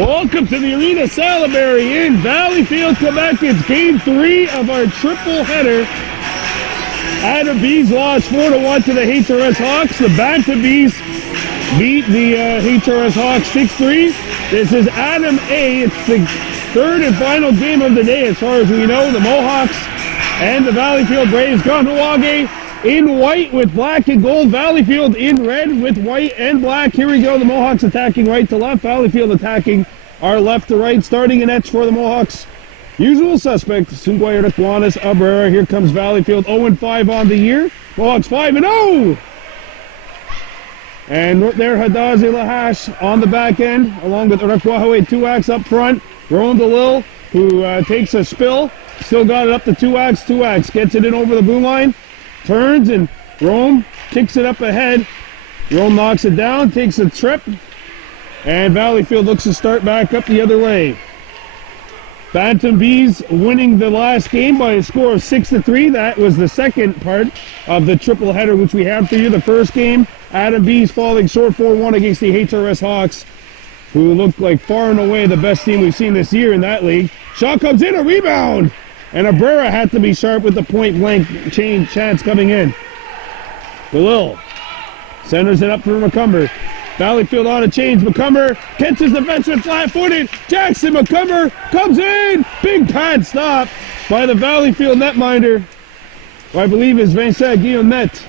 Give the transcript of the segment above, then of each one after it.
Welcome to the Arena Salaberry in Valleyfield, Quebec. It's game 3 of our triple header. Adam B's lost 4-1 to the HRS Hawks. The Bantam Bees beat the HRS Hawks 6-3. This is Adam A. It's the third and final game of the day as far as we know. The Mohawks and the Valleyfield Braves. Kahnawake in white with black and gold. Valleyfield in red with white and black. Here we go. The Mohawks attacking right to left. Valleyfield attacking our left to right. Starting in nets for the Mohawks. Usual suspect, Sungway Raquanis Abrera. Here comes Valleyfield 0-5 on the year. Mohawks 5-0. And there, Hadazi Lahash on the back end, along with Raquahawe 2X up front. Rowan DeLille, who takes a spill. Still got it up to 2X. 2X gets it in over the blue line. Turns and Rome kicks it up ahead. Rome knocks it down, takes a trip. And Valleyfield looks to start back up the other way. Bantam Bees winning the last game by a score of 6-3. That was the second part of the triple header which we have for you. The first game, Adam Bees falling short 4-1 against the HRS Hawks, who look like far and away the best team we've seen this year in that league. Shot comes in, a rebound! And Abrera had to be sharp with the point-blank chance coming in. DeLille centers it up for McCumber. Valleyfield on a change. McCumber catches the defenseman flat-footed. Jackson McCumber comes in. Big pad stop by the Valleyfield netminder, who I believe is Vincent Guillaumet.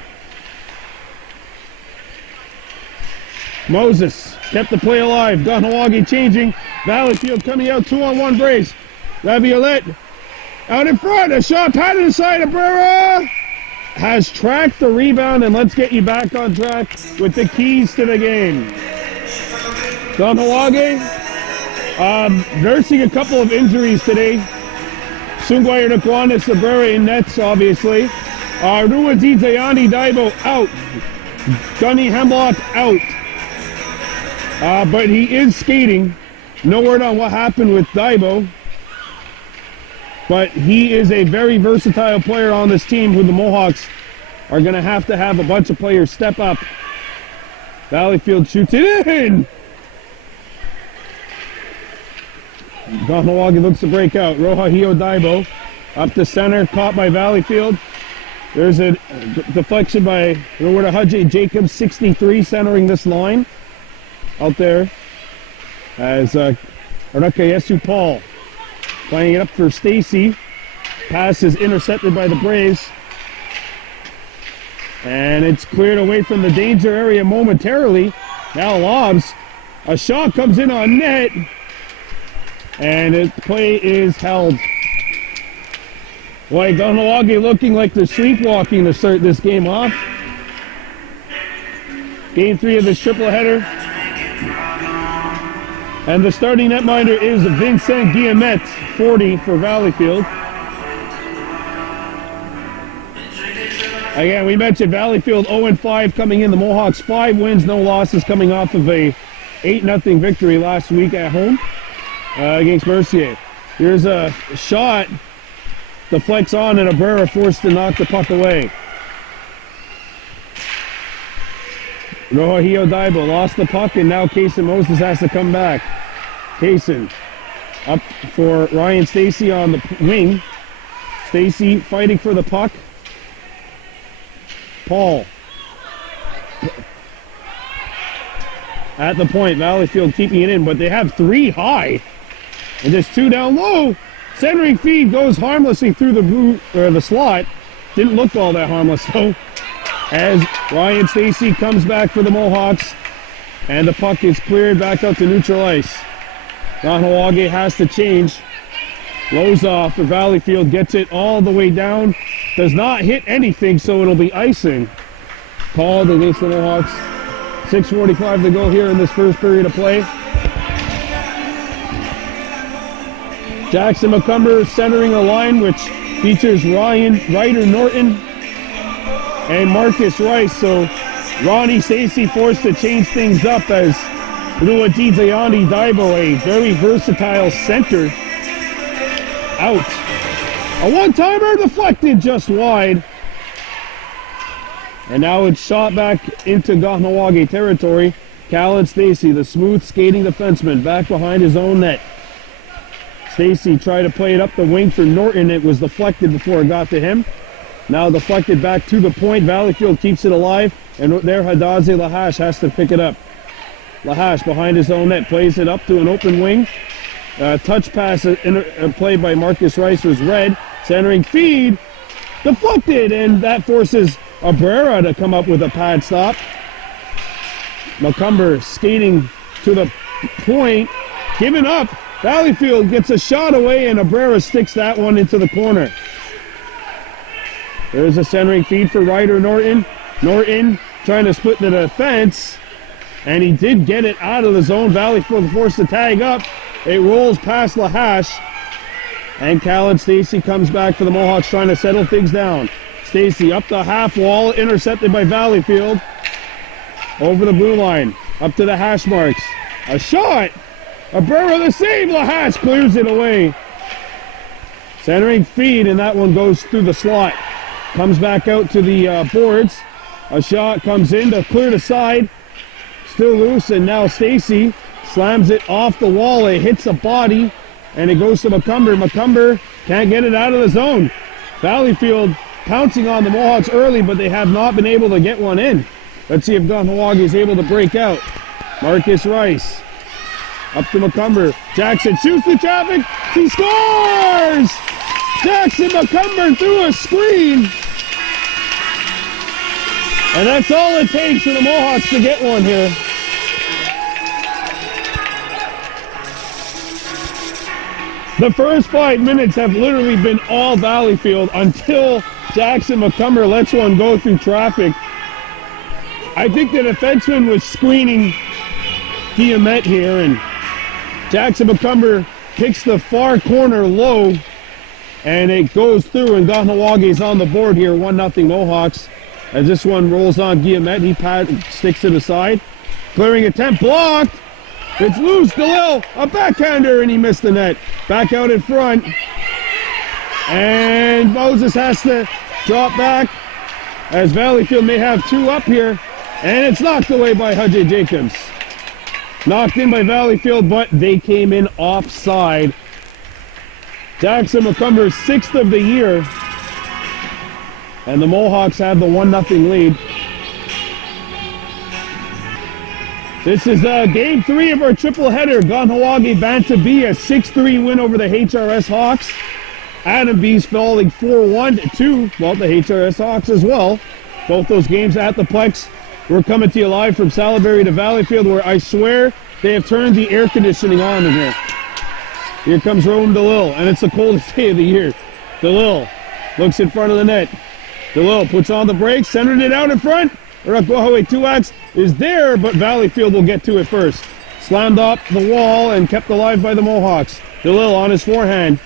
Moses kept the play alive. Kahnawake changing. Valleyfield coming out 2-on-1 brace. Laviolette out in front. A shot patted aside. Abrera has tracked the rebound, and let's get you back on track with the keys to the game. Kahnawake nursing a couple of injuries today. Sungway Naquanis Abrera in nets, obviously. Ruadi Dayani Daibo out. Gunny Hemlock out. But he is skating. No word on what happened with Daibo. But he is a very versatile player on this team who the Mohawks are going to have a bunch of players step up. Valleyfield shoots it in! Kahnawake looks to break out. Rohahio Daibo up the center, caught by Valleyfield. There's a deflection by Roberta Hudge. Jacobs, 63, centering this line. Out there as Arakayesu Paul playing it up for Stacy. Pass is intercepted by the Braves. And it's cleared away from the danger area momentarily. Now lobs. A shot comes in on net. And the play is held. Boy, Kahnawake looking like they're sleepwalking to start this game off. Game 3 of this triple header. And the starting netminder is Vincent Guillemette, 40 for Valleyfield. Again, we mentioned Valleyfield 0-5 coming in. The Mohawks 5 wins, no losses, coming off of a 8-0 victory last week at home against Mercier. Here's a shot, deflects on, and Abrera forced to knock the puck away. Rohahio Daibo lost the puck, and now Kaysen Moses has to come back. Kaysen up for Ryan Stacy on the wing. Stacy fighting for the puck. Paul at the point. Valleyfield keeping it in, but they have 3 high. And just 2 down low. Centering feed goes harmlessly through the slot. Didn't look all that harmless though, as Ryan Stacy comes back for the Mohawks, and the puck is cleared back out to neutral ice. Kahnawake has to change. Lozoff for Valleyfield gets it all the way down. Does not hit anything, so it'll be icing. Called against the Mohawks. 6:45 to go here in this first period of play. Jackson McCumber centering a line which features Ryan Ryder Norton and Marcus Rice. So Ronnie Stacy forced to change things up as Ruadi Dayani Daibo, a very versatile center, out. A one-timer deflected just wide. And now it's shot back into Kahnawake territory. Callan Stacy, the smooth skating defenseman, back behind his own net. Stacy tried to play it up the wing for Norton. It was deflected before it got to him. Now deflected back to the point. Valleyfield keeps it alive, and there Hadaze Lahash has to pick it up. Lahash behind his own net plays it up to an open wing. Touch pass played by Marcus Rice was red. Centering feed, deflected, and that forces Abrera to come up with a pad stop. Macomber skating to the point, giving up. Valleyfield gets a shot away, and Abrera sticks that one into the corner. There's a centering feed for Ryder Norton. Norton trying to split the defense, and he did get it out of the zone. Valleyfield forced to tag up. It rolls past Lahash, and Callan Stacy comes back for the Mohawks, trying to settle things down. Stacy up the half wall, intercepted by Valleyfield. Over the blue line, up to the hash marks. A shot! Abrera the save! Lahash clears it away. Centering feed, and that one goes through the slot. Comes back out to the boards. A shot comes in to clear the side. Still loose, and now Stacy slams it off the wall. It hits the body, and it goes to Macomber. Macomber can't get it out of the zone. Valleyfield pouncing on the Mohawks early, but they have not been able to get one in. Let's see if Kahnawake is able to break out. Marcus Rice up to Macomber. Jackson shoots the traffic. He scores! Jackson Macomber through a screen. And that's all it takes for the Mohawks to get one here. The first 5 minutes have literally been all Valleyfield until Jackson Macomber lets one go through traffic. I think the defenseman was screening Guillemette here, and Jackson Macomber picks the far corner low, and it goes through, and Kahnawake's on the board here, 1-0 Mohawks. As this one rolls on Guillemette, he sticks to the side. Clearing attempt, blocked! It's loose, Galil, a backhander, and he missed the net. Back out in front, and Moses has to drop back, as Valleyfield may have two up here. And it's knocked away by Hudjay Jacobs. Knocked in by Valleyfield, but they came in offside. Jackson Macomber's 6th of the year. And the Mohawks have the 1-0 lead. This is game 3 of our triple header. Kahnawake Bantabee, a 6-3 win over the HRS Hawks. Adam B's falling 4-1 to, well, the HRS Hawks as well. Both those games at the Plex. We're coming to you live from Salaberry to Valleyfield, where I swear they have turned the air conditioning on in here. Here comes Rowan DeLille, and it's the coldest day of the year. DeLille looks in front of the net. DeLille puts on the brakes, centered it out in front. Urakwahawe 2X is there, but Valleyfield will get to it first. Slammed off the wall and kept alive by the Mohawks. DeLille on his forehand.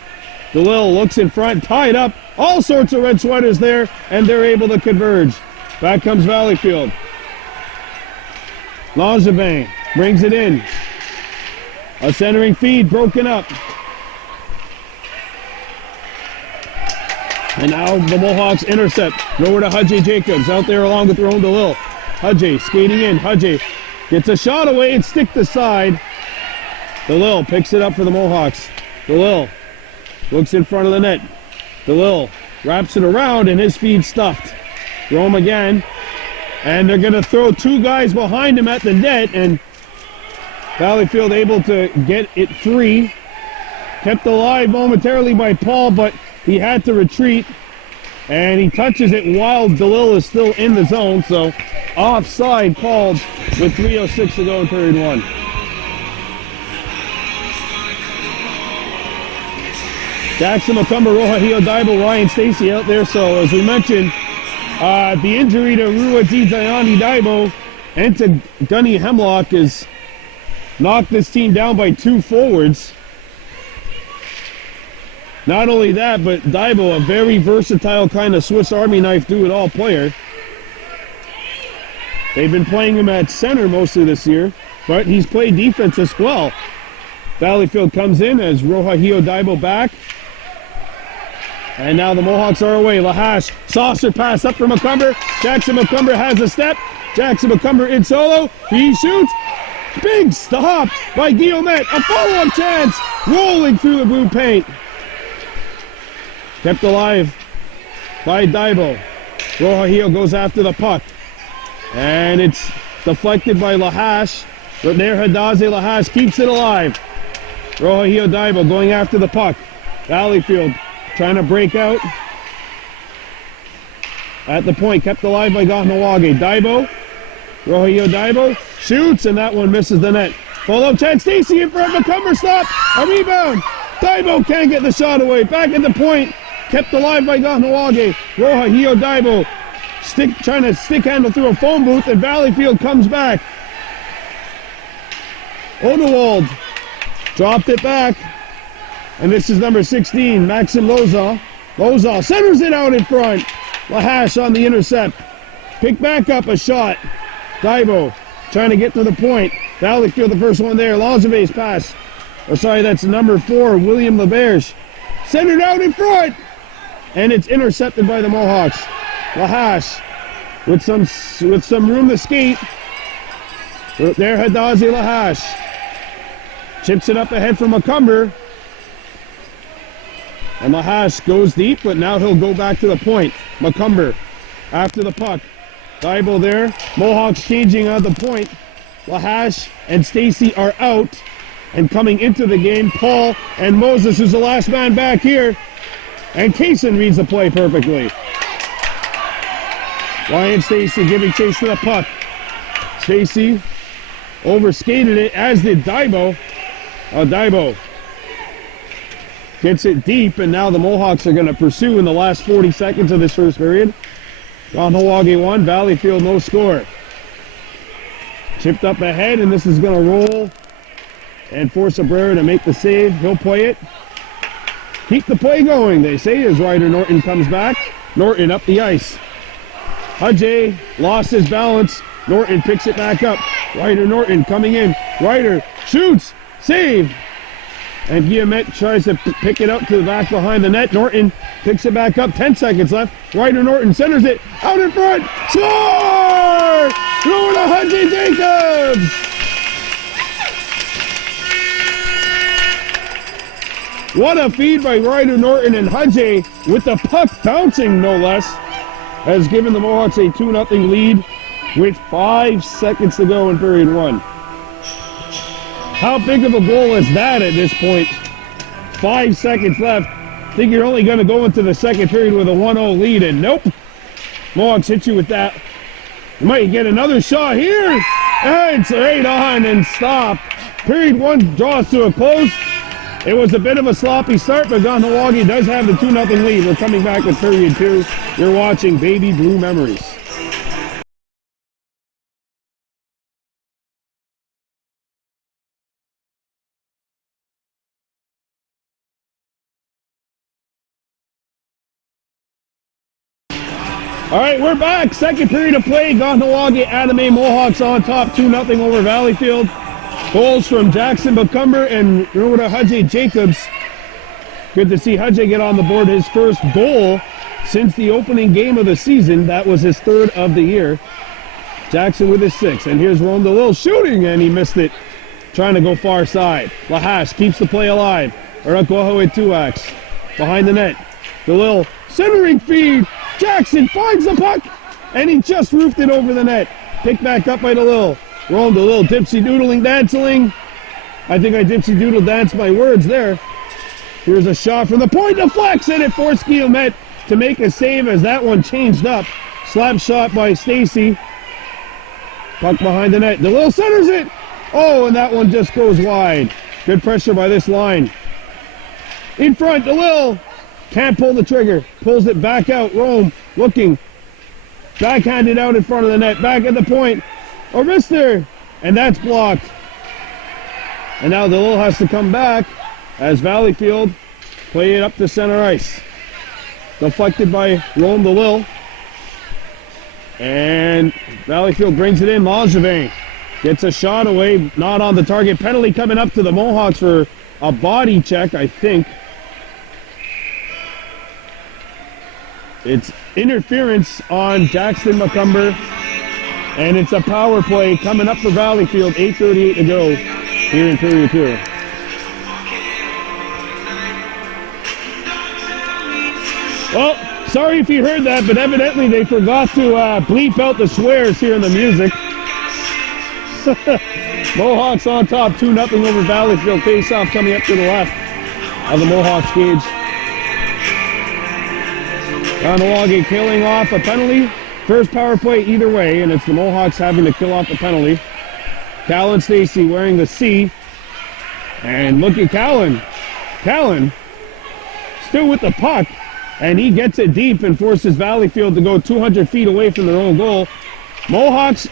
DeLille looks in front, tied up. All sorts of red sweaters there, and they're able to converge. Back comes Valleyfield. Langevin brings it in. A centering feed broken up. And now the Mohawks intercept. Over to Hudjay Jacobs out there along with Rowan DeLille. Hudjay skating in. Hudjay gets a shot away and stick to side. DeLille picks it up for the Mohawks. DeLille looks in front of the net. DeLille wraps it around, and his feed stuffed. Rome again. And they're going to throw two guys behind him at the net, and Valleyfield able to get it free. Kept alive momentarily by Paul, but he had to retreat. And he touches it while DeLille is still in the zone, so offside called with 3:06 to go in period 1. Jackson Macomber, Rohahio Daibo, Ryan Stacy out there, so as we mentioned, the injury to Ruadi Zayani Daibo and to Gunny Hemlock has knocked this team down by 2 forwards. Not only that, but Daibo, a very versatile kind of Swiss Army knife do-it-all player. They've been playing him at center mostly this year, but he's played defense as well. Valleyfield comes in as Rohahio Daibo back. And now the Mohawks are away. Lahash, saucer pass up for Macomber. Jackson Macomber has a step. Jackson Macomber in solo. He shoots. Big stop by Guillaumet. A follow-up chance. Rolling through the blue paint. Kept alive by Daibo. Roja goes after the puck. And it's deflected by Lahash. But there Hadaze Lahash keeps it alive. Roja Daibo going after the puck. Valleyfield trying to break out. At the point, kept alive by Kahnawake. Daibo. Roja Daibo shoots, and that one misses the net. Follow-up chance. Stacy in front. McCumber stop. A rebound. Daibo can't get the shot away. Back at the point. Kept alive by Kahnawake. Roja Daibo trying to stick handle through a phone booth, and Valleyfield comes back. Odewald dropped it back. And this is number 16, Maxim Loza. Loza centers it out in front. Lahash on the intercept. Pick back up a shot. Daibo trying to get to the point. Valleyfield the first one there. Lazave's pass. Oh, sorry, that's number 4, William Laberge. Centered out in front. And it's intercepted by the Mohawks. Lahash with some room to skate. There, Hadaze Lahash. Chips it up ahead for McCumber. And Lahash goes deep, but now he'll go back to the point. McCumber after the puck. Daibo there. Mohawks changing on the point. Lahash and Stacy are out. And coming into the game, Paul and Moses, who's the last man back here. And Kaysen reads the play perfectly. Ryan Stacy giving chase to the puck. Stacy overskated it, as did Daibo. Daibo gets it deep, and now the Mohawks are going to pursue in the last 40 seconds of this first period. Kahnawake 1, Valleyfield no score. Chipped up ahead, and this is going to roll and force Abrera to make the save. He'll play it. Keep the play going, they say, as Ryder Norton comes back. Norton up the ice. Hudjay lost his balance. Norton picks it back up. Ryder Norton coming in. Ryder shoots. Save. And Guillaumet tries to pick it up to the back behind the net. Norton picks it back up. 10 seconds left. Ryder Norton centers it. Out in front. Score! Through to Hudjay Jacobs. What a feed by Ryder Norton, and Hudjay, with the puck bouncing no less, has given the Mohawks a 2-0 lead with 5 seconds to go in period 1. How big of a goal is that at this point? 5 seconds left. Think you're only going to go into the second period with a 1-0 lead, and nope. Mohawks hit you with that. You might get another shot here. And it's right on and stopped. Period 1 draws to a close. It was a bit of a sloppy start, but Kahnawake does have the 2-0 lead. We're coming back with period 2. You're watching Baby Blue Memories. All right, we're back. Second period of play. Kahnawake Anime Mohawks on top, 2-0 over Valleyfield. Goals from Jackson McCumber and Hudjay Jacobs. Good to see Hudjay get on the board. His first goal since the opening game of the season. That was his 3rd of the year. Jackson with his 6th. And here's Rome DeLille shooting, and he missed it. Trying to go far side. Lahash keeps the play alive. Arakwaho Tuax behind the net. DeLille centering feed. Jackson finds the puck, and he just roofed it over the net. Picked back up by DeLille. Rolled a little dipsy-doodling, dancing. I think I dipsy-doodle danced my words there. Here's a shot from the point, deflects, and it forced Guillaumet to make a save as that one changed up. Slap shot by Stacy. Puck behind the net. DeLille centers it. Oh, and that one just goes wide. Good pressure by this line. In front, DeLille can't pull the trigger. Pulls it back out. Rome looking. Backhanded out in front of the net. Back at the point. Orister, and that's blocked. And now DeLille has to come back as Valleyfield play it up to center ice. Deflected by Rome DeLille. And Valleyfield brings it in. Langevin gets a shot away, not on the target. Penalty coming up to the Mohawks for a body check, I think. It's interference on Jackson McCumber. And it's a power play coming up for Valleyfield. 8:38 to go here in period 2. Well, sorry if you heard that, but evidently they forgot to bleep out the swears here in the music. Mohawks on top, 2-0 over Valleyfield. Face-off coming up to the left of the Mohawks cage. Kahnawake killing off a penalty. First power play either way, and it's the Mohawks having to kill off the penalty. Callan Stacey wearing the C. And look at Callan. Callan still with the puck, and he gets it deep and forces Valleyfield to go 200 feet away from their own goal. Mohawks,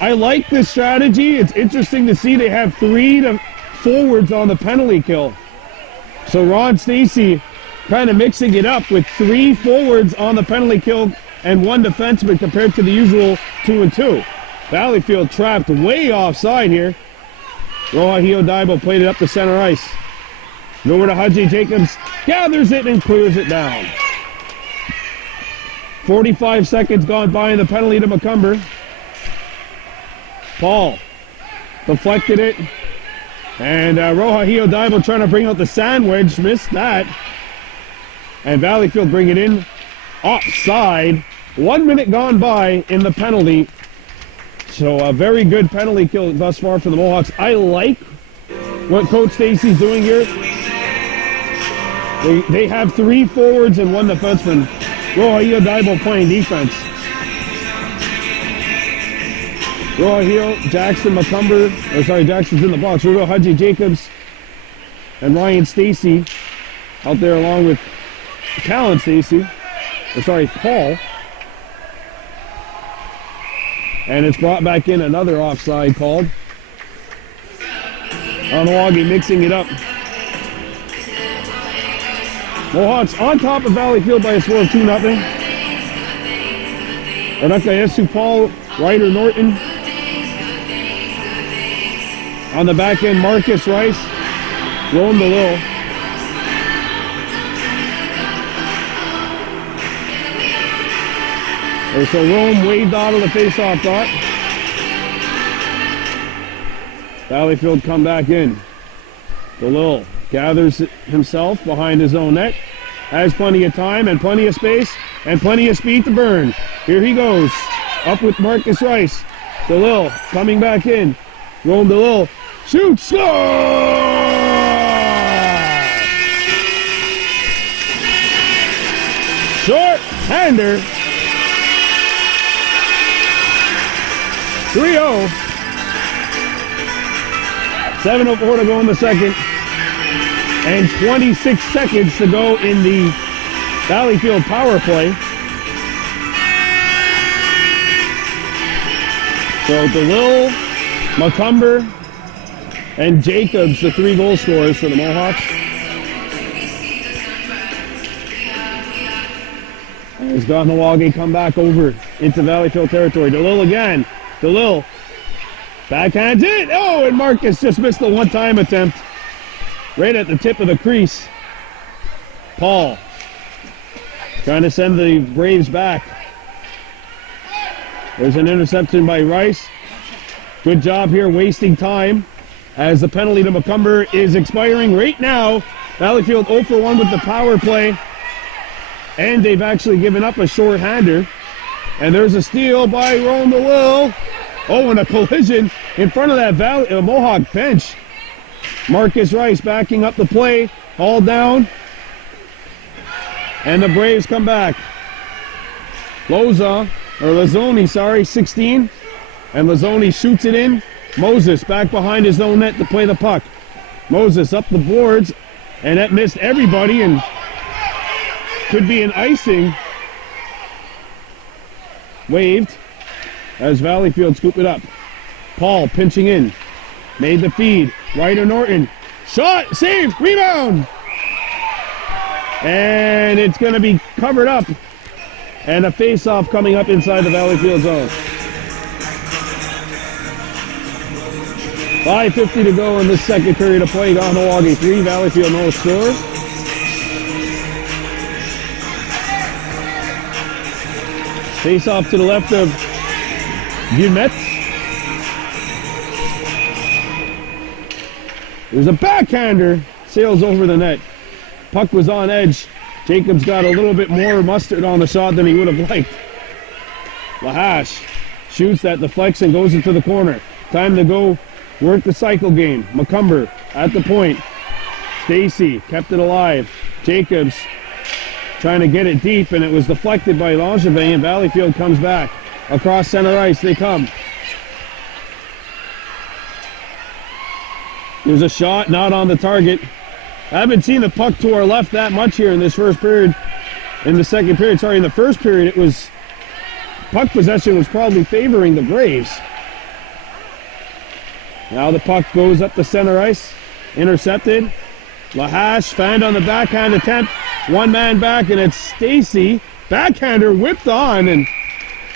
I like this strategy. It's interesting to see they have 3 forwards on the penalty kill. So Ron Stacey kind of mixing it up with 3 forwards on the penalty kill and 1 defenseman compared to the usual 2 and 2. Valleyfield trapped way offside here. Roahio Daibo played it up to center ice. Over to Haji Jacobs, gathers it and clears it down. 45 seconds gone by in the penalty to Macomber. Paul deflected it, and Roahio Daibo trying to bring out the sandwich, missed that. And Valleyfield bring it in offside. 1 minute gone by in the penalty. So a very good penalty kill thus far for the Mohawks. I like what Coach Stacey's doing here. They have 3 forwards and 1 defenseman. Roahio Daibo playing defense. Roahio, Jackson, Macomber, Jackson's in the box. Rudo Haji Jacobs and Ryan Stacey out there along with Callan Stacey. Paul. And it's brought back in, another offside called. Kahnawake mixing it up. Mohawks on top of Valleyfield by a score of 2-0. Arakayesu Paul, Ryder Norton. On the back end, Marcus Rice, Rome below. So Rome waved out of the face-off dot. Valleyfield come back in. DeLille gathers himself behind his own net. Has plenty of time and plenty of space and plenty of speed to burn. Here he goes. Up with Marcus Rice. DeLille coming back in. Rome DeLille. Shoots. Score! Short-hander. 3-0. 7:04 to go in the second. And 26 seconds to go in the Valleyfield power play. So DeLille, Macomber, and Jacobs, the 3 goal scorers for the Mohawks. As Kahnawake come back over into Valleyfield territory. DeLille again. DeLille backhands it. Oh, and Marcus just missed the one-time attempt. Right at the tip of the crease. Paul trying to send the Braves back. There's an interception by Rice. Good job here wasting time as the penalty to Macomber is expiring right now. Valleyfield 0 for 1 with the power play. And they've actually given up a short-hander. And there's a steal by Rome DeLille. Oh, and a collision in front of that Mohawk bench. Marcus Rice backing up the play. All down. And the Braves come back. Lazzoni, 16. And Lazzoni shoots it in. Moses back behind his own net to play the puck. Moses up the boards. And that missed everybody and could be an icing. Waved as Valleyfield scoop it up. Paul pinching in. Made the feed. Ryder Norton. Shot. Save. Rebound. And it's going to be covered up. And a face-off coming up inside the Valleyfield zone. 5:50 to go in this second period of play. Kahnawake 3, Valleyfield no score. Face-off to the left of Guillemets. There's a backhander. Sails over the net. Puck was on edge. Jacobs got a little bit more mustard on the shot than he would have liked. Lahash shoots that deflects and goes into the corner. Time to go work the cycle game. McCumber at the point. Stacy kept it alive. Jacobs trying to get it deep, and it was deflected by Langevin, and Valleyfield comes back. Across center ice they come. There's a shot, not on the target. I haven't seen the puck to our left that much here in this first period. In the second period, sorry, in the first period, it was puck possession was probably favoring the Braves. Now the puck goes up the center ice, intercepted. Lahash found on the backhand attempt, one man back, and it's Stacy. Backhander whipped on, and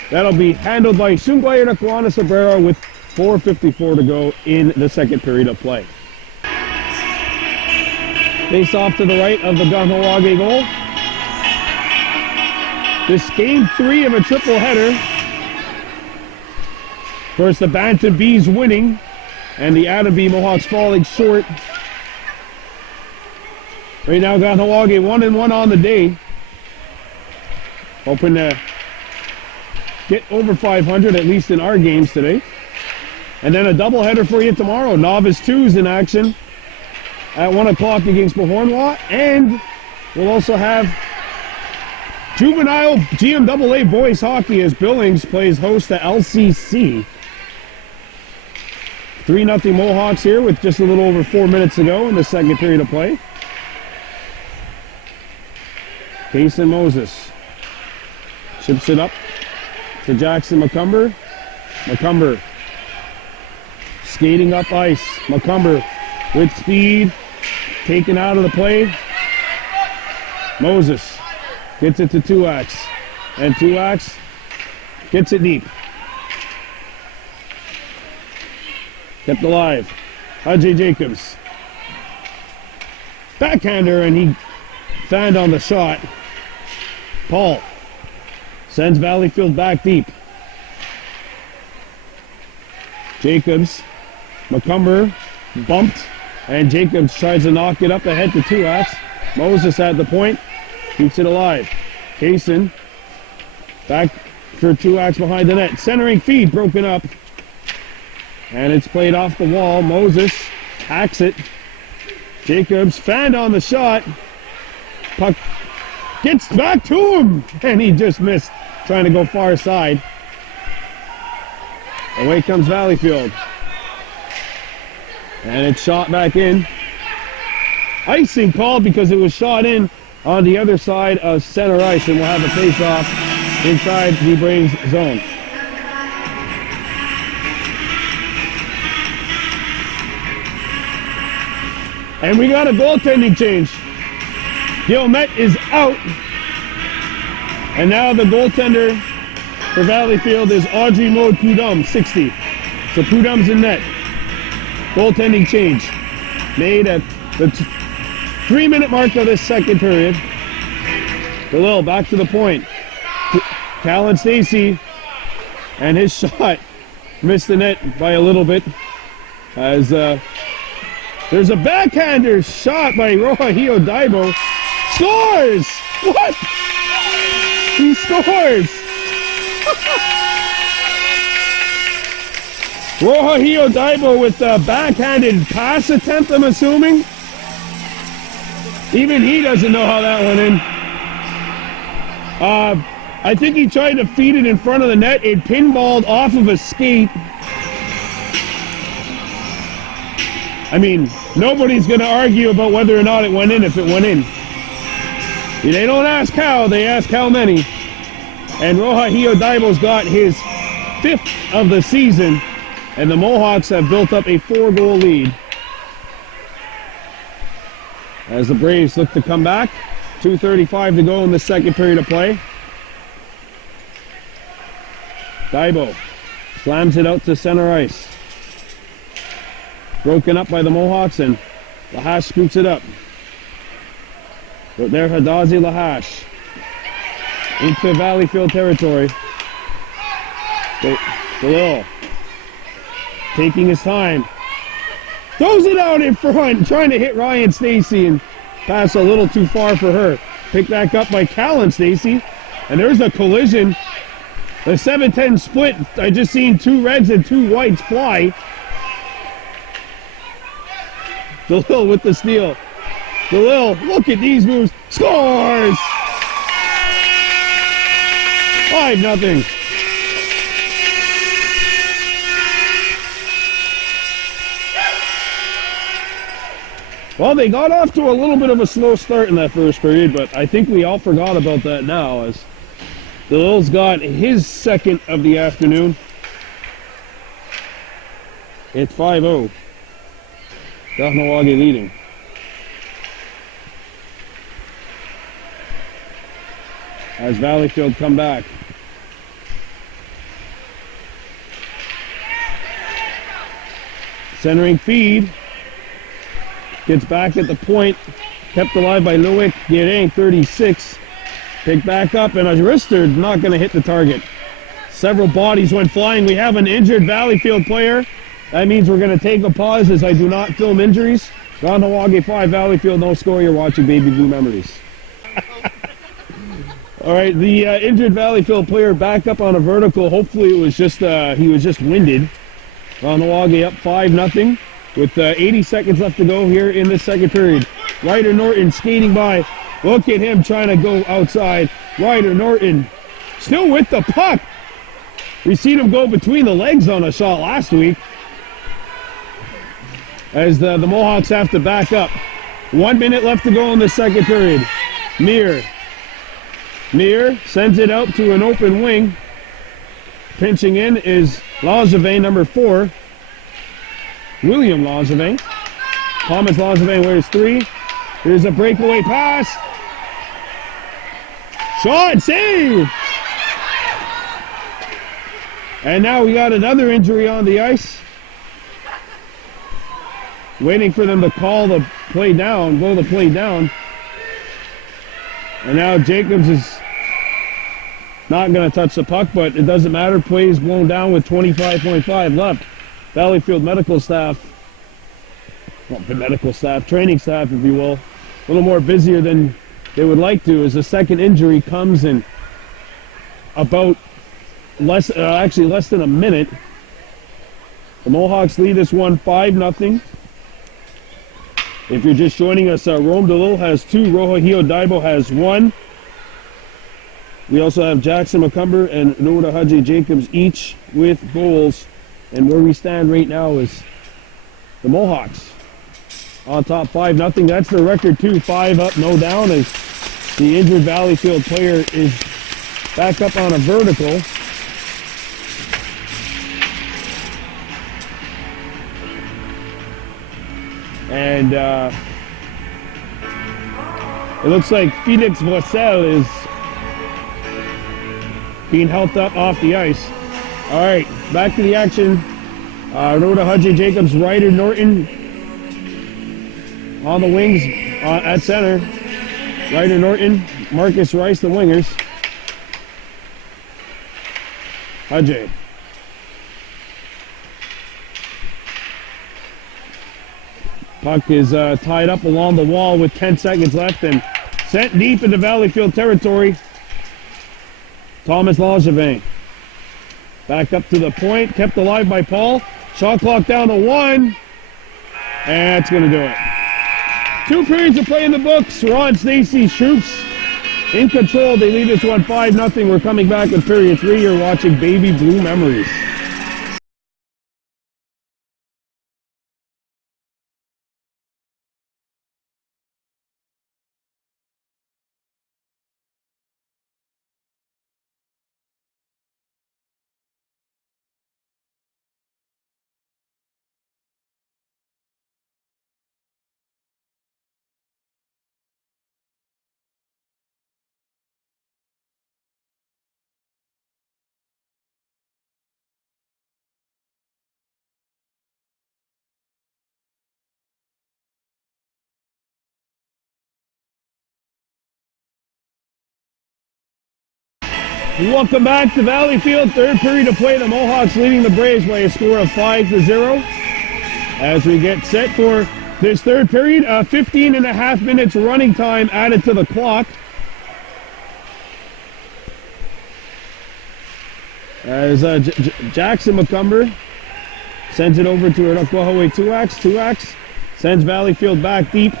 that'll be handled by Sunglayer Nakwana Sabrera with 4:54 to go in the second period of play. Face off to the right of the Kahnawake goal. This game 3 of a triple header. Of course, the Bantam Bees winning, and the Atterbury Mohawks falling short. Right now, Kahnawake 1-1 on the day. Hoping to get over 500, at least in our games today. And then a doubleheader for you tomorrow. Novice 2's in action at 1 o'clock against Bahornwa. And we'll also have juvenile GMAA boys hockey as Billings plays host to LCC. 3-0 Mohawks here with just a little over 4 minutes to go in the second period of play. Kason Moses chips it up to Jackson McCumber. McCumber skating up ice. McCumber with speed, taken out of the play. Moses gets it to Tuax, and Tuax gets it deep. Kept alive. Ajay Jacobs. Backhander, and he found on the shot. Paul sends Valleyfield back deep. Jacobs, McCumber bumped, and Jacobs tries to knock it up ahead to Tuax. Moses at the point, keeps it alive. Kaysen back for Tuax behind the net. Centering feed broken up, and it's played off the wall. Moses hacks it. Jacobs found on the shot. Puck gets back to him, and he just missed, trying to go far side. Away comes Valleyfield. And it's shot back in. Icing called because it was shot in on the other side of center ice, and we'll have a face-off inside the Braves zone. And we got a goaltending change. Guillemette is out. And now the goaltender for Valleyfield is Audrey Maud Prudhomme, 60. So Prudhomme's in net. Goaltending change made at the 3-minute mark of this second period. Khalil back to the point. Callan Stacy, and his shot missed the net by a little bit. As there's a backhander shot by Rohahio Daibo. Scores! What? He scores! Rohahio Daibo with a backhanded pass attempt, I'm assuming. Even he doesn't know how that went in. I think he tried to feed it in front of the net. It pinballed off of a skate. I mean, nobody's going to argue about whether or not it went in if it went in. They don't ask how, they ask how many. And Rohahio Daibo's got his 5th of the season, and the Mohawks have built up a 4-goal lead. As the Braves look to come back, 2:35 to go in the second period of play. Daibo slams it out to center ice. Broken up by the Mohawks, and Lahash scoops it up. But there, Hadazi Lahash into Valleyfield territory. Khalil taking his time. Throws it out in front, trying to hit Ryan Stacy and pass a little too far for her. Picked back up by Callan Stacy. And there's a collision. The 7-10 split. I just seen 2 reds and 2 whites fly. Khalil with the steal. Khalil, look at these moves. Scores! 5-0. Well, they got off to a little bit of a slow start in that first period, but I think we all forgot about that now as Khalil's got his second of the afternoon. It's 5-0. Kahnawake leading. As Valleyfield come back. Centering feed. Gets back at the point. Kept alive by Loic Guérin, 36. Picked back up, and a wrister not going to hit the target. Several bodies went flying. We have an injured Valleyfield player. That means we're going to take a pause as I do not film injuries. Kahnawake 5, Valleyfield no score. You're watching Baby Blue Memories. All right, the injured Valleyfield player back up on a vertical. Hopefully it was just he was just winded. Kahnawake up 5-0 with 80 seconds left to go here in the second period. Ryder Norton skating by. Look at him trying to go outside. Ryder Norton still with the puck. We seen him go between the legs on a shot last week. As the Mohawks have to back up. 1 minute left to go in the second period. Mir sends it out to an open wing. Pinching in is Langevin, number 4. William Langevin. Thomas Langevin wears 3. Here's a breakaway pass. Shot, save! And now we got another injury on the ice. Waiting for them to call the play down, blow the play down. And now Jacobs is not going to touch the puck, but it doesn't matter. Play is blown down with 25.5 left. Valleyfield medical staff, well, the medical staff, training staff, if you will, a little more busier than they would like to, as the second injury comes in about less than a minute. The Mohawks lead this one 5-0. If you're just joining us, Rome DeLille has 2, Rojo Daibo has 1. We also have Jackson McCumber and Noda Haji Jacobs each with goals. And where we stand right now is the Mohawks on top 5-0. That's the record too, 5 up, no down, as the injured Valleyfield player is back up on a vertical. And it looks like Felix Vossel is being helped up off the ice. All right, back to the action. Noda Haji Jacobs, Ryder Norton on the wings at center. Ryder Norton, Marcus Rice, the wingers. Haji. Puck is tied up along the wall with 10 seconds left and sent deep into Valleyfield territory. Thomas Langevin. Back up to the point, kept alive by Paul. Shot clock down to 1. And that's going to do it. 2 periods of play in the books. Ron Stacy's troops in control. They lead this one 5-0. We're coming back with period 3. You're watching Baby Blue Memories. Welcome back to Valleyfield. Third period of play. The Mohawks leading the Braves by a score of 5-0. As we get set for this third period, 15 and a half minutes running time added to the clock. As Jackson McCumber sends it over to Kahnawake 2X. 2X sends Valleyfield back deep.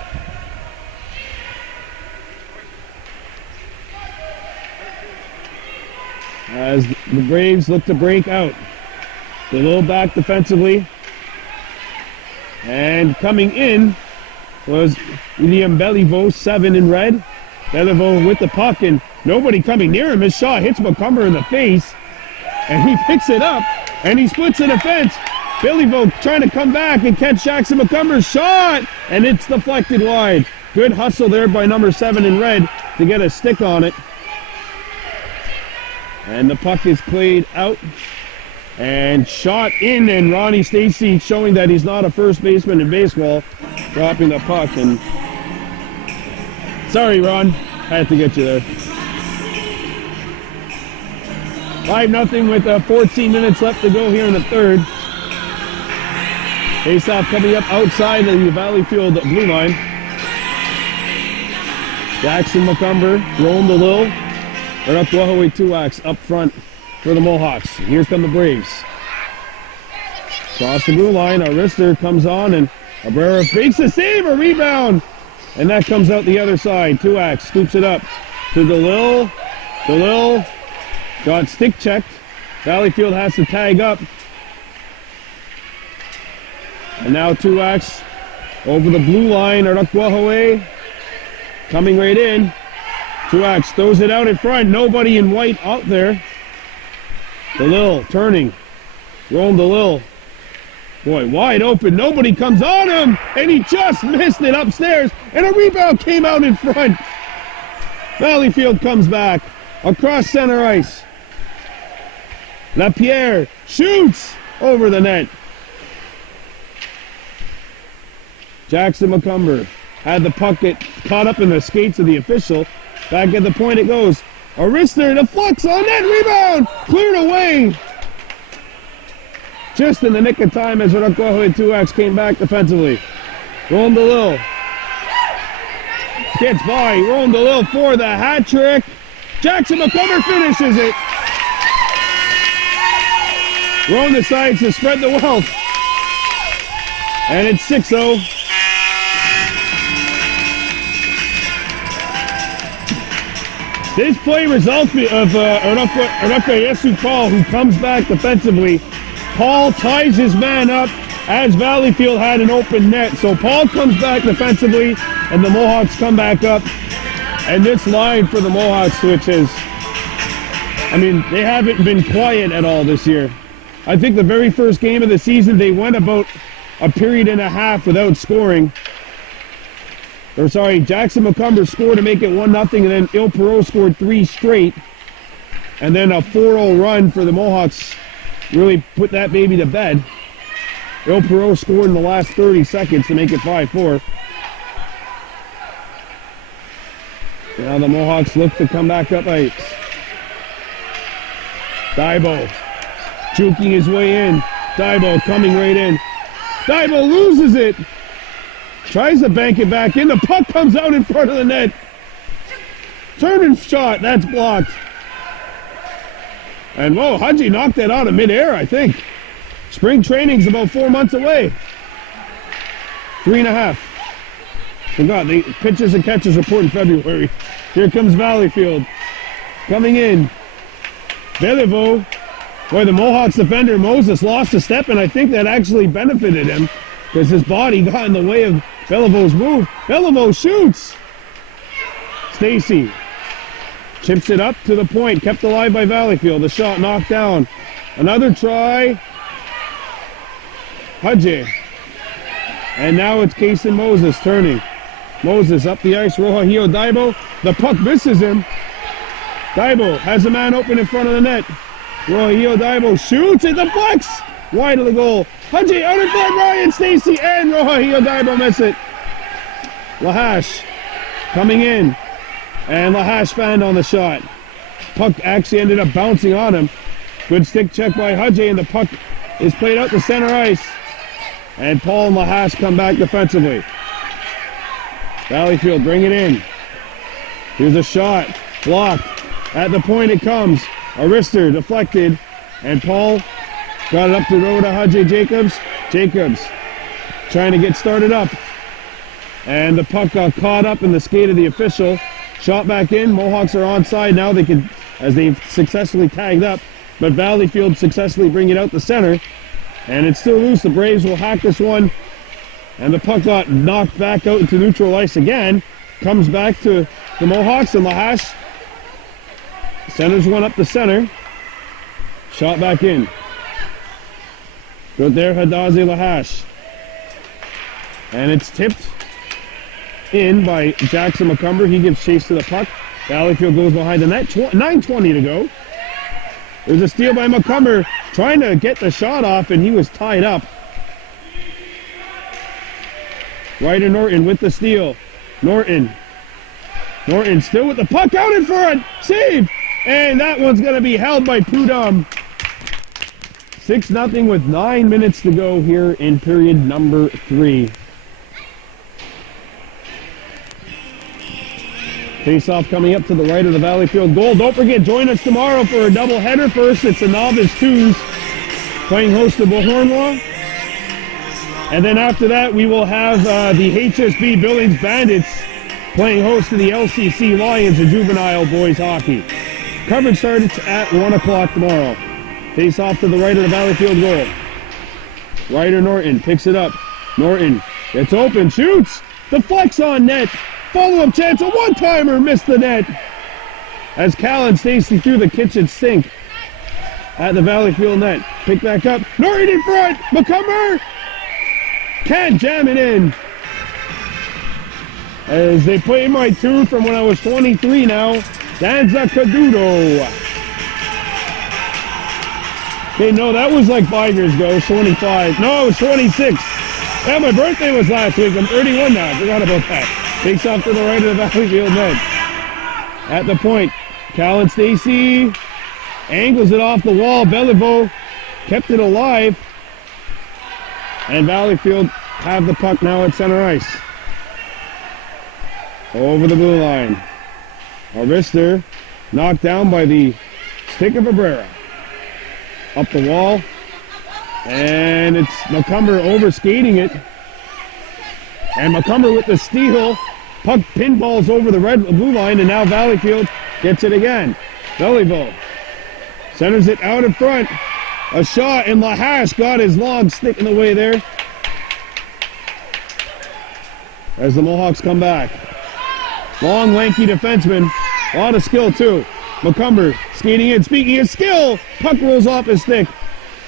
As the Braves look to break out. They're a little back defensively. And coming in was William Valleyfield, 7 in red. Valleyfield with the puck, and nobody coming near him. His shot hits McCumber in the face, and he picks it up, and he splits the defense. Valleyfield trying to come back and catch Jackson McCumber's shot, and it's deflected wide. Good hustle there by number 7 in red to get a stick on it. And the puck is played out and shot in, and Ronnie Stacy showing that he's not a first baseman in baseball, dropping the puck. And sorry, Ron, had to get you there. 5-0 with 14 minutes left to go here in the third. Face-off coming up outside of the Valleyfield blue line. Jackson McCumber rolling the little. Right up Kahnawake 2X up front for the Mohawks. Here come the Braves. Across the blue line, our wrister comes on, and Abrera fakes a save, a rebound, and that comes out the other side. 2X scoops it up to DeLille. DeLille got stick checked. Valleyfield has to tag up. And now 2X over the blue line, our Kahnawake coming right in. 2X throws it out in front. Nobody in white out there. DeLille turning. Rolling DeLille. Boy, wide open. Nobody comes on him. And he just missed it upstairs. And a rebound came out in front. Valleyfield comes back. Across center ice. LaPierre shoots over the net. Jackson McCumber had the puck get caught up in the skates of the official. Back at the point it goes. Arister, the flux on net, rebound! Cleared away! Just in the nick of time as Kahnawake 2X came back defensively. Roland DeLille. Gets by, Roland DeLille for the hat trick. Jackson McCumber finishes it. Roland decides to spread the wealth. And it's 6-0. This play results of Yesu Paul, who comes back defensively. Paul ties his man up as Valleyfield had an open net. So Paul comes back defensively, and the Mohawks come back up. And this line for the Mohawks, which is, I mean, they haven't been quiet at all this year. I think the very first game of the season, they went about a period and a half without scoring. Jackson McCumber scored to make it 1-0, and then Il Perot scored 3 straight. And then a 4-0 run for the Mohawks really put that baby to bed. Il Perot scored in the last 30 seconds to make it 5-4. Now the Mohawks look to come back up ice. Daibo juking his way in. Daibo coming right in. Daibo loses it. Tries to bank it back in. The puck comes out in front of the net. Turning shot. That's blocked. And whoa, Hadji knocked that out of midair, I think. Spring training's about 4 months away. 3.5. Forgot, the pitchers and catchers report in February. Here comes Valleyfield. Coming in. Valleyfield. Boy, the Mohawks defender Moses lost a step, and I think that actually benefited him because his body got in the way of Valleyfield's move. Valleyfield shoots. Stacy chips it up to the point, kept alive by Valleyfield. The shot knocked down. Another try. Hadji. And now it's Kason Moses turning. Moses up the ice, Rohahio Daibo. The puck misses him. Daibo has a man open in front of the net. Rohahio Daibo shoots, it deflects wide of the goal. Hadji out in front, Ryan Stacy and Rohahio Daibo miss it. Lahash coming in, and Lahash found on the shot. Puck actually ended up bouncing on him. Good stick check by Hudjay, and the puck is played out to center ice. And Paul and Lahash come back defensively. Valleyfield bring it in. Here's a shot. Blocked. At the point it comes. Arister deflected. And Paul got it up the road to Hudjay Jacobs. Jacobs trying to get started up. And the puck got caught up in the skate of the official. Shot back in. Mohawks are onside now. They can, as they've successfully tagged up. But Valleyfield successfully bring it out the center. And it's still loose. The Braves will hack this one. And the puck got knocked back out into neutral ice again. Comes back to the Mohawks, and Lahash centers one up the center. Shot back in. Good there, Hadazi Lahash. And it's tipped in by Jackson McCumber. He gives chase to the puck. Valleyfield goes behind the net. 9:20 to go. There's a steal by McCumber, trying to get the shot off, and he was tied up. Ryder Norton with the steal. Norton still with the puck out in front. Save! And that one's going to be held by Prudhomme. 6-0 with 9 minutes to go here in period number 3. Face-off coming up to the right of the Valleyfield goal. Don't forget, join us tomorrow for a doubleheader. First, it's the Novice 2s playing host to Beauharnois. And then after that, we will have the HSB Billings Bandits playing host to the LCC Lions of Juvenile Boys Hockey. Coverage starts at 1 o'clock tomorrow. Face off to the right of the Valleyfield goal. Ryder Norton picks it up. Norton gets open, shoots, deflects on net. Follow-up chance, a one-timer, missed the net. As Callan Stacy through the kitchen sink at the Valleyfield net. Pick back up, Norton in front, McCumber can't jam it in. As they play my tune from when I was 23 now, Danza Caduto. Okay, no, that was like 5 years ago. It was 25. No, it was 26. Yeah, my birthday was last week. I'm 31 now. I forgot about that. Takes off to the right of the Valleyfield net. At the point, Callan Stacy angles it off the wall. Beliveau kept it alive. And Valleyfield have the puck now at center ice. Over the blue line. Arister knocked down by the stick of Abrera. Up the wall. And it's McCumber overskating it. And McCumber with the steal. Puck pinballs over the blue line, and now Valleyfield gets it again. Beliveau centers it out in front. A shot, and Lahash got his long stick in the way there. As the Mohawks come back. Long, lanky defenseman. A lot of skill, too. McCumber skating in. Speaking of skill, puck rolls off his stick.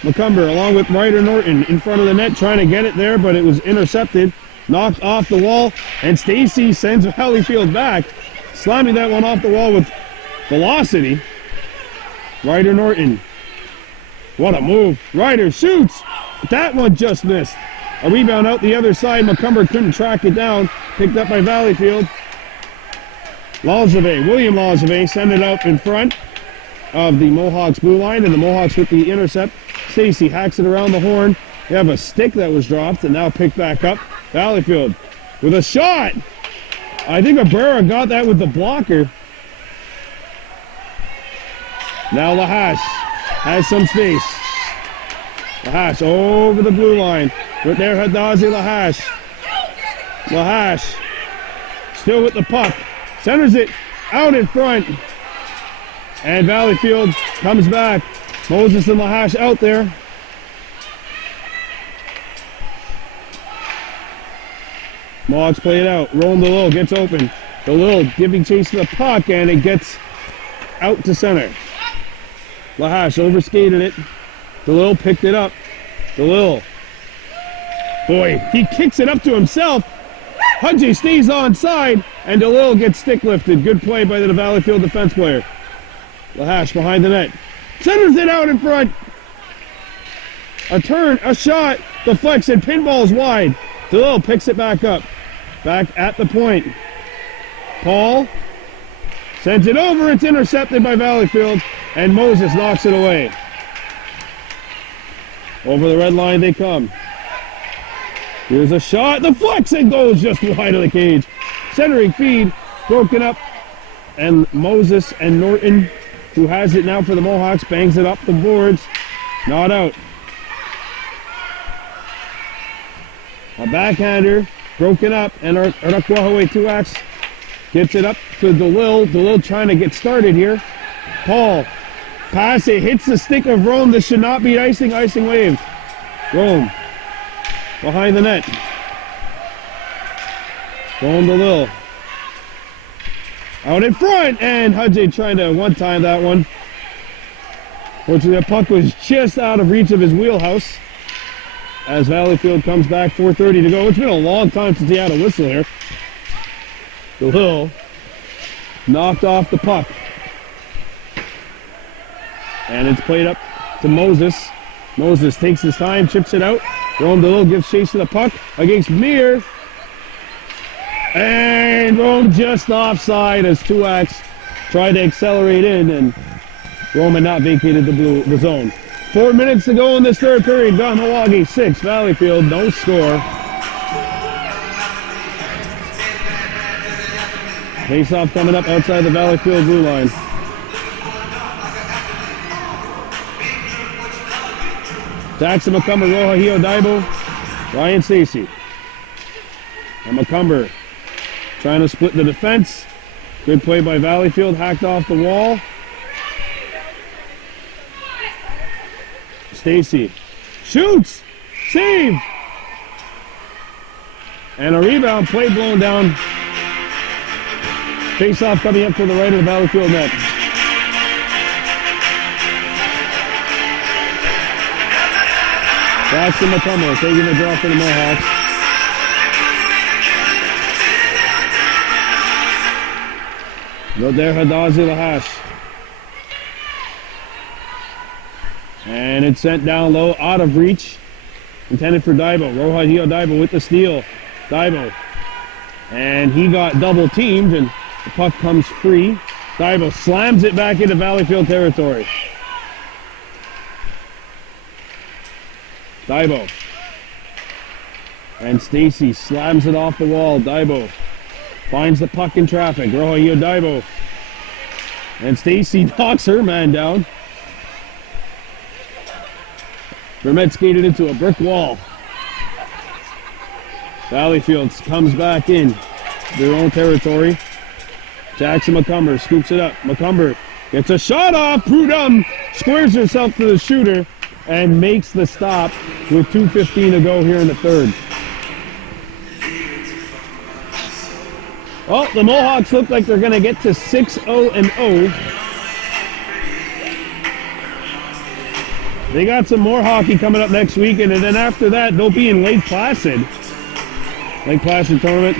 McCumber, along with Ryder Norton, in front of the net, trying to get it there, but it was intercepted. Knocked off the wall, and Stacy sends Valleyfield back, slamming that one off the wall with velocity. Ryder Norton. What a move. Ryder shoots. That one just missed. A rebound out the other side. McCumber couldn't track it down. Picked up by Valleyfield. William Lazave sent it out in front of the Mohawks blue line, and the Mohawks with the intercept. Stacy hacks it around the horn. They have a stick that was dropped and now picked back up. Valleyfield with a shot. I think Abrera got that with the blocker. Now Lahash has some space. Lahash over the blue line. Right there, Hadazi Lahash. Lahash still with the puck. Centers it out in front. And Valleyfield comes back. Moses and Lahash out there. Mohawks play it out. Rolling DeLille gets open. DeLille giving chase to the puck, and it gets out to center. Lahash overskated it. DeLille picked it up. DeLille. Boy, he kicks it up to himself. Hudjay stays onside, and DeLille gets stick lifted. Good play by the Valleyfield defense player. Lahash behind the net. Centers it out in front. A turn, a shot, deflects and pinballs wide. DeLille picks it back up. Back at the point. Paul Sends it over, it's intercepted by Valleyfield, and Moses knocks it away. Over the red line they come. Here's a shot, the flex, and goes just wide of the cage. Centering feed, broken up, and Moses and Norton, who has it now for the Mohawks, bangs it up the boards. Not out. A backhander, broken up, and Arakwahaway Tuax gets it up to DeLille. DeLille trying to get started here. Paul, pass it, hits the stick of Rome. This should not be icing, icing waved. Rome, behind the net. Rome DeLille. Out in front, and Hudjay trying to one-time that one. Fortunately, the puck was just out of reach of his wheelhouse. As Valleyfield comes back, 4:30 to go. It's been a long time since he had a whistle here. DeLille knocked off the puck. And it's played up to Moses. Moses takes his time, chips it out. Rome DeLille gives chase to the puck against Mir. And Rome just offside as Tuax tried to accelerate in, and Rome had not vacated the zone. 4 minutes to go in this third period. Kahnawake 6, Valleyfield no score. Face-off coming up outside the Valleyfield blue line. Jackson McCumber, Roja Daibo, Ryan Stacy. And McCumber trying to split the defense. Good play by Valleyfield, hacked off the wall. Stacy shoots, save, and a rebound, play blown down. Face-off coming up to the right of the Valleyfield net. Jackson McCumber taking the draw for the Mohawks. Noder Hadazi Lahash. And it's sent down low, out of reach. Intended for Daibo. Roja Daibo with the steal. Daibo. And he got double teamed, and the puck comes free. Daibo slams it back into Valleyfield territory. Daibo. And Stacy slams it off the wall. Daibo finds the puck in traffic. Roja Daibo. And Stacy knocks her man down. Vermette skated into a brick wall. Valleyfield comes back in their own territory. Jackson McCumber scoops it up. McCumber gets a shot off. Prudhomme squares herself to the shooter and makes the stop with 2:15 to go here in the third. Well, the Mohawks look like they're going to get to 6-0-0. They got some more hockey coming up next weekend, and then after that, they'll be in Lake Placid. Lake Placid tournament.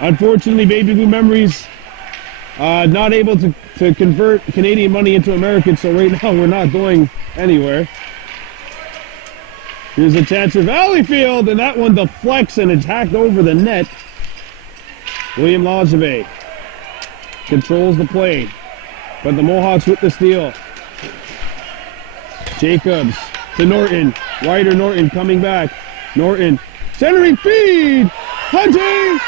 Unfortunately, Baby Blue Memories not able to convert Canadian money into American, so right now we're not going anywhere. Here's a chance for Valleyfield, and that one deflects and it's hacked over the net. William Lajave controls the play, but the Mohawks with the steal. Jacobs to Norton. Ryder Norton coming back. Norton centering feed. Hudjay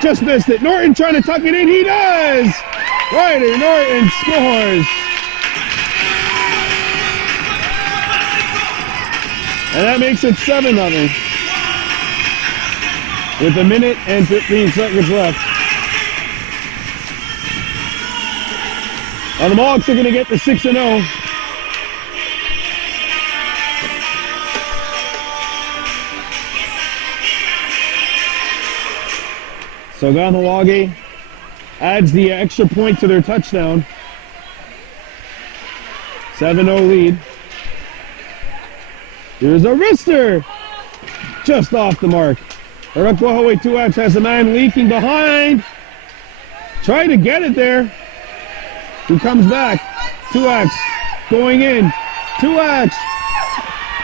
just missed it. Norton trying to tuck it in. He does. Ryder Norton scores. And that makes it 7-0. With a minute and 15 seconds left. Now the Mohawks are going to get to 6-0. So Kahnawake adds the extra point to their touchdown. 7-0 lead. Here's a wrister. Just off the mark. Arakwahaway Tuax has a man leaking behind. Trying to get it there. He comes back. Tuax going in. Tuax.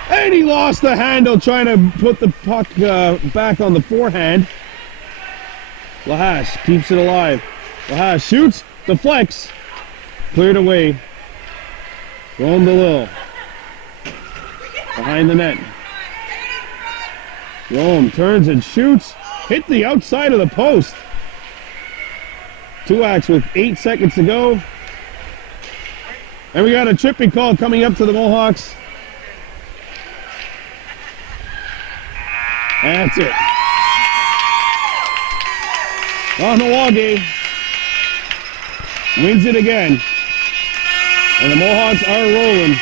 And he lost the handle trying to put the puck back on the forehand. Lahash keeps it alive. Shoots, deflects, cleared away. Rome to Lil. Behind the net. Rome turns and shoots. Hit the outside of the post. Tuax with 8 seconds to go. And we got a tripping call coming up to the Mohawks. That's it. Kahnawake wins it again. And the Mohawks are rolling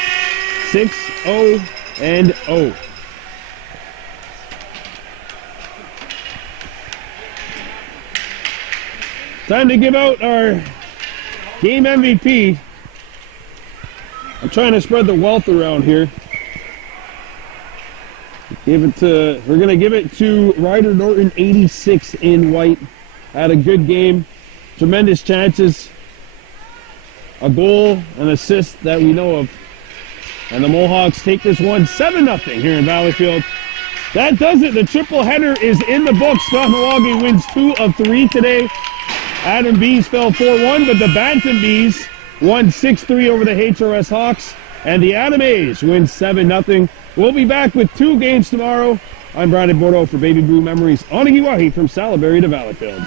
6-0-0. Time to give out our game MVP. I'm trying to spread the wealth around here. We're going to give it to Ryder Norton, 86 in white. Had a good game. Tremendous chances. A goal, an assist that we know of. And the Mohawks take this one 7-0 here in Valleyfield. That does it. The triple header is in the books. Kahnawake wins 2 of 3 today. Adam Bees fell 4-1, but the Bantam Bees won 6-3 over the HRS Hawks. And the Adam A's win 7-0. We'll be back with 2 games tomorrow. I'm Brandon Bordeaux for Baby Blue Memories on Kahnawake from Salaberry to Valleyfield.